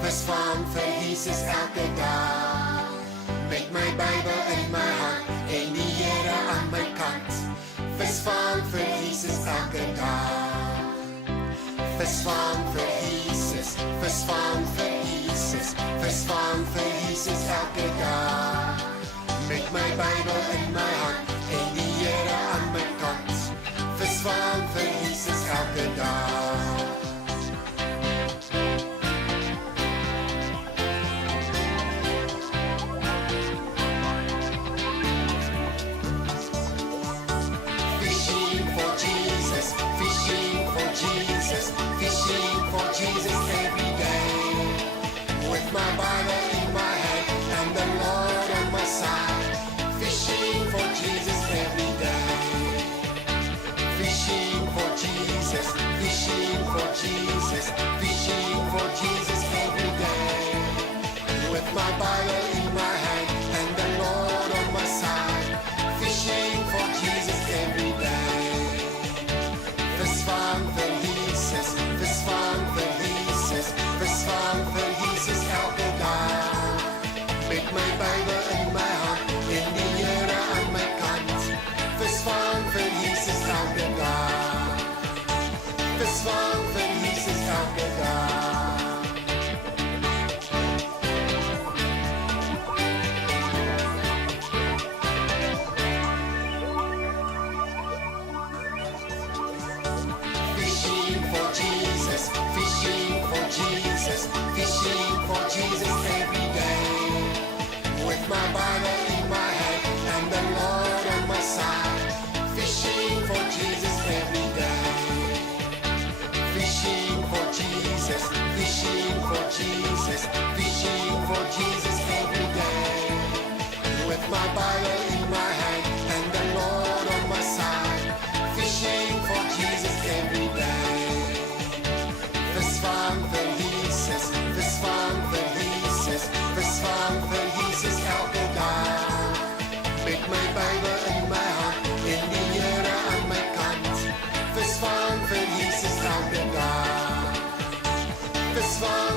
Versvang vir Jesus elke dag. Met my Bybel in my hand en die Here aan my kant. Versvang vir Jesus elke dag. Versvang vir Jesus elke dag. Met my Bybel in my hand en die Here aan my kant. Versvang vir Jesus elke dag. Fishing for Jesus every day. With my Bible in my hand and the Lord on my side. Fishing for Jesus every day. Fishing for Jesus every day. With my Bible in my hand and the Lord on my side. Fishing for Jesus every day. Versvang vir Jesus elke dag. Met my Bybel in my hand en die Here aan my kant. Versvang vir Jesus elke dag. Versvang vir Jesus elke dag. Fishing for Jesus every day. With my Bible in my hand and the Lord on my side. Fishing for Jesus every day. Fishing for Jesus every day. With my Bible in my hand and the Lord on my side. Fishing for Jesus every day. Versvang vir Jesus elke dag. Met my Bybel in my hand en die Here aan my kant. Versvang vir Jesus elke dag. Versvang